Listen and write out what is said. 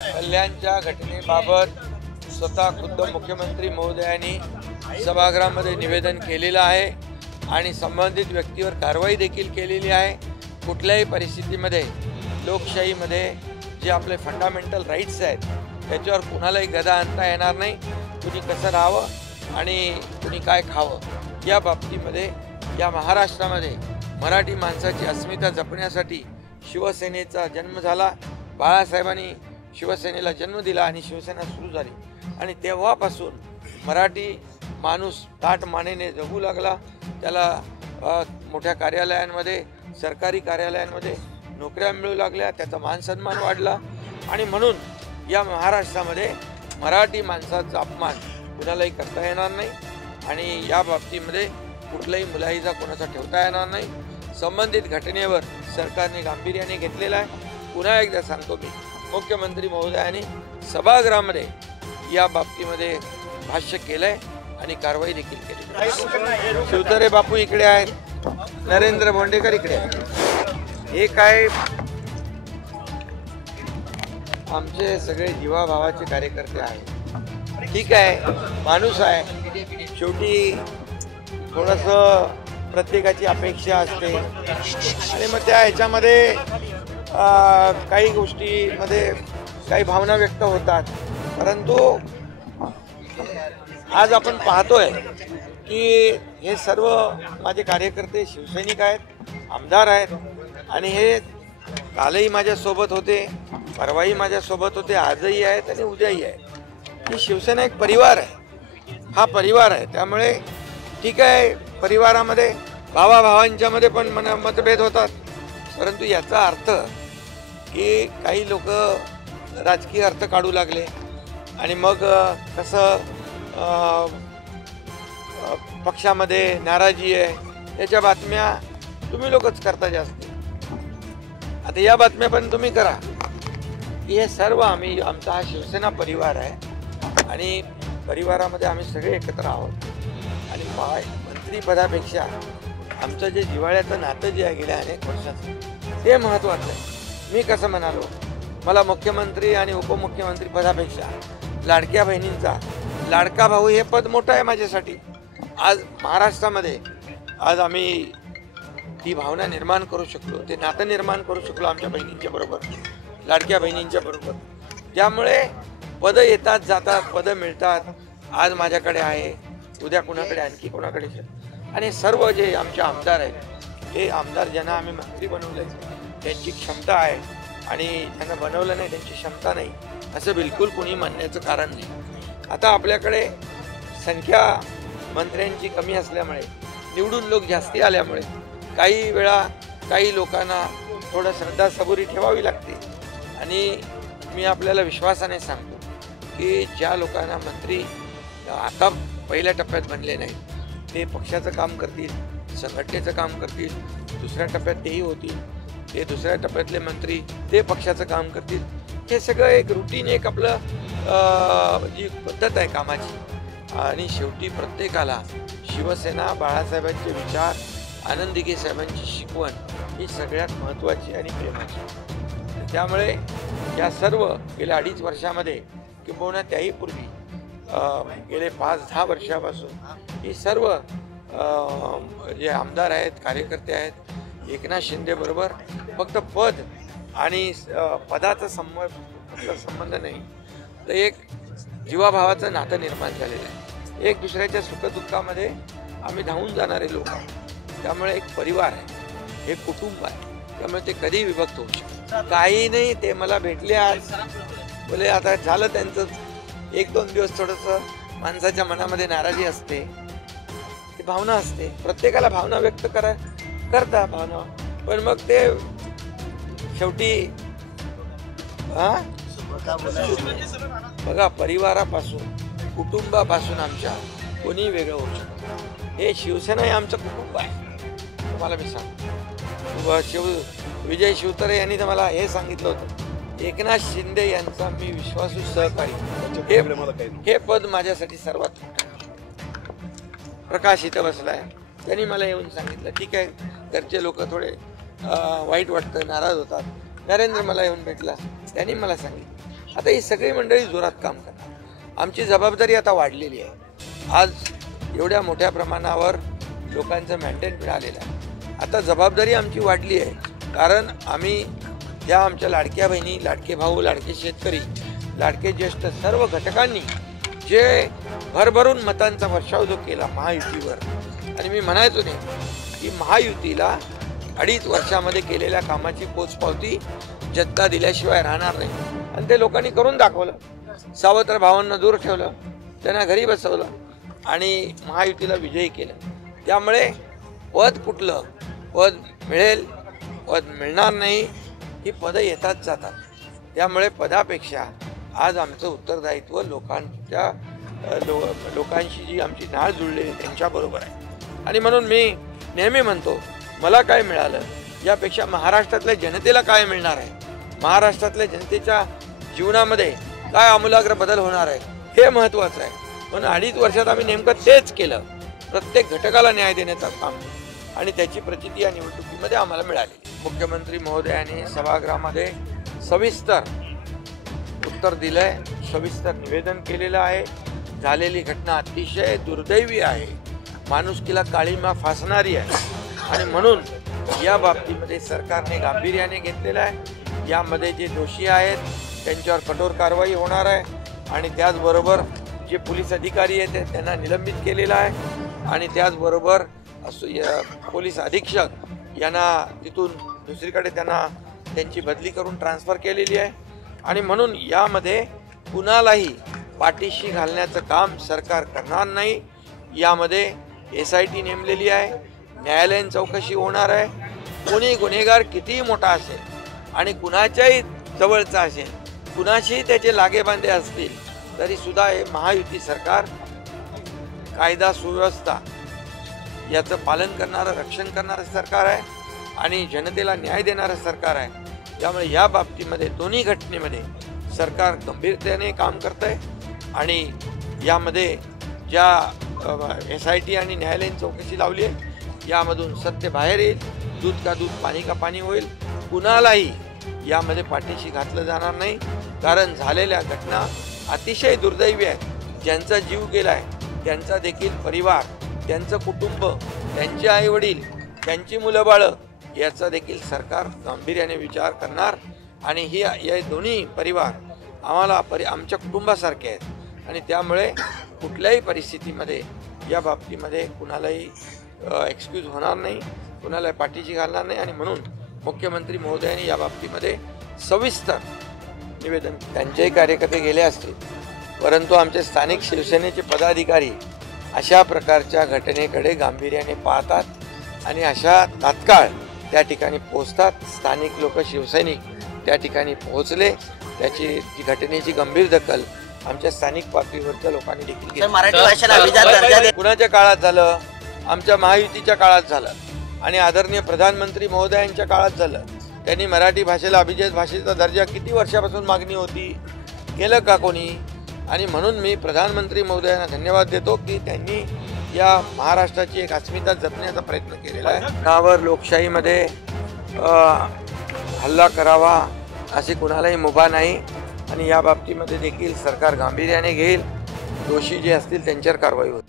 कल्याणच्या घटनेबाबत स्वतः खुद्द मुख्यमंत्री महोदयांनी सभागृहामध्ये निवेदन केलेलं आहे आणि संबंधित व्यक्तीवर कारवाई देखील केलेली आहे। कुठल्याही परिस्थितीमध्ये लोकशाहीमध्ये जे आपले फंडामेंटल राईट्स आहेत त्याच्यावर कुणालाही गदा आणता येणार नाही। कुणी कसं राहावं आणि कुणी काय खावं या बाबतीमध्ये या महाराष्ट्रामध्ये मराठी माणसाची अस्मिता जपण्यासाठी शिवसेनेचा जन्म झाला। बाळासाहेबांनी शिवसेनेला जन्म दिला आणि शिवसेना सुरू झाली आणि तेव्हापासून मराठी माणूस ताठ मानेने जगू लागला। त्याला मोठ्या कार्यालयांमध्ये सरकारी कार्यालयांमध्ये नोकऱ्या मिळू लागल्या, त्याचा मान सन्मान वाढला आणि म्हणून या महाराष्ट्रामध्ये मराठी माणसाचा अपमान कुणालाही करता येणार नाही आणि या बाबतीमध्ये कुठलाही मुलाहिजा कोणाचा ठेवता येणार नाही। संबंधित घटनेवर सरकारने गांभीर्याने घेतलेला आहे। पुन्हा एकदा सांगतो मी, मुख्यमंत्री महोदयांनी सभागृहामध्ये या बाबतीमध्ये भाष्य केलंय आणि कारवाई देखील केली। शिवतरे बापू इकडे आहेत, नरेंद्र बोंडेकर इकडे आहेत। हे काय आमचे सगळे जीवाभावाचे कार्यकर्ते आहेत। ठीक आहे, माणूस आहे, शेवटी थोडंसं प्रत्येकाची अपेक्षा असते आणि मग त्या ह्याच्यामध्ये काही गोष्टीमध्ये काही भावना व्यक्त होतात। परंतु आज आपण पाहतोय की हे सर्व माझे कार्यकर्ते शिवसैनिक आहेत, आमदार आहेत आणि हे कालही माझ्यासोबत होते, परवाही माझ्यासोबत होते, आजही आहेत आणि उद्याही आहेत। ही शिवसेना एक परिवार आहे, हा परिवार आहे। त्यामुळे ठीक आहे, परिवारामध्ये भावाभावांच्यामध्ये पण मतभेद होतात, परंतु याचा अर्थ की काही लोक राजकीय अर्थ काढू लागले आणि मग कसं पक्षामध्ये नाराजी आहे त्याच्या बातम्या तुम्ही लोकच करता जास्त। आता या बातम्या पण तुम्ही करा की हे सर्व आमचा हा शिवसेना परिवार आहे आणि परिवारामध्ये आम्ही सगळे एकत्र आहोत आणि मंत्रीपदापेक्षा आमचं जे जिव्हाळ्याचं नातं जे आहे गेल्या अनेक वर्षाचं ते महत्त्वाचं आहे। मी कसं म्हणालो, मला मुख्यमंत्री आणि उपमुख्यमंत्री पदापेक्षा लाडक्या बहिणींचा लाडका भाऊ हे पद मोठं आहे माझ्यासाठी। आज महाराष्ट्रामध्ये आज आम्ही ती भावना निर्माण करू शकलो, ते नातं निर्माण करू शकलो आमच्या बहिणींच्या बरोबर, लाडक्या बहिणींच्या बरोबर। त्यामुळे पदं येतात जातात, पदं मिळतात। आज माझ्याकडे आहे, उद्या कुणाकडे आणखी कोणाकडे आणि सर्व जे आमचे आमदार आहेत हे आमदार ज्यांना आम्ही मंत्री बनवले त्यांची क्षमता आहे आणि त्यांना बनवलं नाही त्यांची क्षमता नाही असं बिलकुल कोणी म्हणण्याचं कारण नाही। आता आपल्याकडे संख्या मंत्र्यांची कमी असल्यामुळे, निवडून लोक जास्ती आल्यामुळे काही वेळा काही लोकांना थोडं श्रद्धा सबुरी ठेवावी लागते आणि मी आपल्याला विश्वासाने सांगतो की ज्या लोकांना मंत्री आता पहिल्या टप्प्यात बनले नाही ते पक्षाचं काम करतील, संघटनेचं काम करतील, दुसऱ्या टप्प्यात तेही होतील, ते दुसऱ्या टप्प्यातले मंत्री ते पक्षाचं काम करतील। हे सगळं एक रुटीन, एक आपलं जी पद्धत आहे कामाची आणि शेवटी प्रत्येकाला शिवसेना, बाळासाहेबांचे विचार, आनंदीगे साहेबांची शिकवण ही सगळ्यात महत्त्वाची आणि प्रेमाची। त्यामुळे या सर्व गेल्या 2.5 वर्षामध्ये किंबहुना त्याही पूर्वी गेले 5-10 वर्षापासून ही सर्व जे आमदार आहेत, कार्यकर्ते आहेत, एकनाथ शिंदे बरोबर फक्त पद आणि पदाचा संबंध नाही तर एक जीवाभावाचं नातं निर्माण झालेलं आहे। एक दुसऱ्याच्या सुखदुःखामध्ये आम्ही धावून जाणारे लोक आहोत। त्यामुळे एक परिवार आहे, हे कुटुंब आहे, त्यामुळे ते कधी विभक्त होऊ शकतं काही नाही। ते मला भेटले आज, बोले आता झालं त्यांचं 1-2 दिवस थोडंसं माणसाच्या मनामध्ये नाराजी असते, ती भावना असते, प्रत्येकाला भावना व्यक्त करता भावना, पण मग ते शेवटी बघा परिवारापासून कुटुंबापासून आमच्या कोणी वेगळं होऊ शकतं। हे शिवसेना हे आमचं कुटुंब आहे। तुम्हाला मी सांगतो, विजय शिवतरे यांनी तर मला हे सांगितलं होतं, एकनाथ शिंदे यांचा मी विश्वासू सहकारी, हे पद माझ्यासाठी सर्वात प्रकाश इथं बसलाय, त्यांनी मला येऊन सांगितलं ठीक आहे। घरचे लोक थोडे वाईट वाटतं, नाराज होतात, नरेंद्र मला येऊन भेटला, त्यांनी मला सांगितलं आता ही सगळी मंडळी जोरात काम करणार। आमची जबाबदारी आता वाढलेली आहे। आज एवढ्या मोठ्या प्रमाणावर लोकांचं मेंटेन मिळालेलं आहे। आता जबाबदारी आमची वाढली आहे, कारण आम्ही या आमच्या लाडक्या बहिणी, लाडके भाऊ, लाडके शेतकरी, लाडके ज्येष्ठ सर्व घटकांनी जे भरभरून मतांचा वर्षाव जो केला महायुतीवर, आणि मी म्हणायचो नाही की महायुतीला 2.5 वर्षामध्ये केलेल्या कामाची पोचपावती जनता दिल्याशिवाय राहणार नाही, आणि ते लोकांनी करून दाखवलं। सावत्र भावांना दूर ठेवलं, त्यांना घरी बसवलं आणि महायुतीला विजयी केलं। त्यामुळे पद कुठलं, पद मिळेल, पद मिळणार नाही, ही पदं येतात जातात। त्यामुळे पदापेक्षा आज आमचं उत्तरदायित्व लोकांशी जी आमची नाळ जुळलेली त्यांच्याबरोबर आहे। आणि म्हणून मी नेहमी म्हणतो, मला काय मिळालं यापेक्षा महाराष्ट्रातल्या जनतेला काय मिळणार आहे, महाराष्ट्रातल्या जनतेच्या जीवनामध्ये काय आमूलाग्र बदल होणार आहे, हे महत्त्वाचं आहे। पण 2.5 वर्षात आम्ही नेमकं तेच केलं, प्रत्येक घटकाला न्याय देण्याचं काम, आणि त्याची प्रचिती या निवडणुकीमध्ये आम्हाला मिळाली। मुख्यमंत्री महोदयांनी सभागृहामध्ये सविस्तर उत्तर दिलंय, सविस्तर निवेदन केलेलं आहे। झालेली घटना अतिशय दुर्दैवी आहे, माणुसकीला काळीमा फासणारी आहे, आणि म्हणून या बाबतीमध्ये सरकारने गांभीर्याने घेतलेलं आहे। यामध्ये जे दोषी आहेत त्यांच्यावर कठोर कारवाई होणार आहे, आणि त्याचबरोबर जे पोलीस अधिकारी आहेत त्यांना निलंबित केलेलं आहे, आणि त्याचबरोबर पोलीस अधीक्षक यांना तिथून दुसरीकडे त्यांची बदली करून ट्रान्सफर केलेली आहे। आणि म्हणून यामध्ये कुणालाही पाठीशी घालण्याचं काम सरकार करणार नाही। यामध्ये SIT नेमलेली आहे, न्यायालयीन चौकशी होणार आहे। कोणी गुन्हेगार कितीही मोठा असेल आणि कुणाच्याही जवळचा असेल, कुणाशीही त्याचे लागेबांधे असतील, तरी सुद्धा हे महायुती सरकार कायदा सुव्यवस्था याचं पालन करणारं, रक्षण करणारं सरकार आहे, आणि जनतेला न्याय देणारं सरकार आहे। त्यामुळे या बाबतीमध्ये दोन्ही घटनेमध्ये सरकार गंभीरतेने काम करत आहे, आणि यामध्ये ज्या SIT आणि न्यायालयीन चौकशी लावली आहे यामधून सत्य बाहेर येईल, दूध का दूध पाणी का पाणी होईल। कुणालाही यामध्ये पाठीशी घातलं जाणार नाही, कारण झालेल्या घटना अतिशय दुर्दैवी आहेत। ज्यांचा जीव गेला आहे त्यांचा देखील परिवार, त्यांचं कुटुंब, त्यांचे आईवडील, त्यांची मुलं बाळं याचा देखील सरकार गांभीर्याने विचार करणार, आणि हे दोन्ही परिवार आमच्या कुटुंबासारखे आहेत, आणि त्यामुळे कुठल्याही परिस्थितीमध्ये या बाबतीमध्ये कुणालाही एक्सक्यूज होणार नाही, कुणालाही पाठीशी घालणार नाही। आणि म्हणून मुख्यमंत्री महोदयांनी या बाबतीमध्ये सविस्तर निवेदन, त्यांचेही कार्यकर्ते गेले असतील, परंतु आमचे स्थानिक शिवसेनेचे पदाधिकारी अशा प्रकारच्या घटनेकडे गांभीर्याने पाहतात, आणि अशा तात्काळ त्या ठिकाणी पोहोचतात। स्थानिक लोक, शिवसैनिक त्या ठिकाणी पोहोचले, त्याची घटनेची गंभीर दखल आमच्या स्थानिक पातळीवरच्या लोकांनी देखील घेतली। मराठी भाषेला अभिजात दर्जा कुणाच्या काळात झालं, आमच्या महायुतीच्या काळात झालं, आणि आदरणीय प्रधानमंत्री महोदयांच्या काळात झालं। त्यांनी मराठी भाषेला अभिजात भाषेचा दर्जा किती वर्षापासून मागणी होती, केलं का कोणी? आणि म्हणून मी प्रधानमंत्री महोदयांना धन्यवाद देतो की त्यांनी या महाराष्ट्राची एक अस्मिता जपण्याचा प्रयत्न केलेला आहे। त्यावर लोकशाहीमध्ये हल्ला करावा असे कुणालाही मुभा नाही, आणि या बाबतीमध्ये देखील सरकार गांभीर्याने घेईल। दोषी जे असतील त्यांच्यावर कारवाई होईल।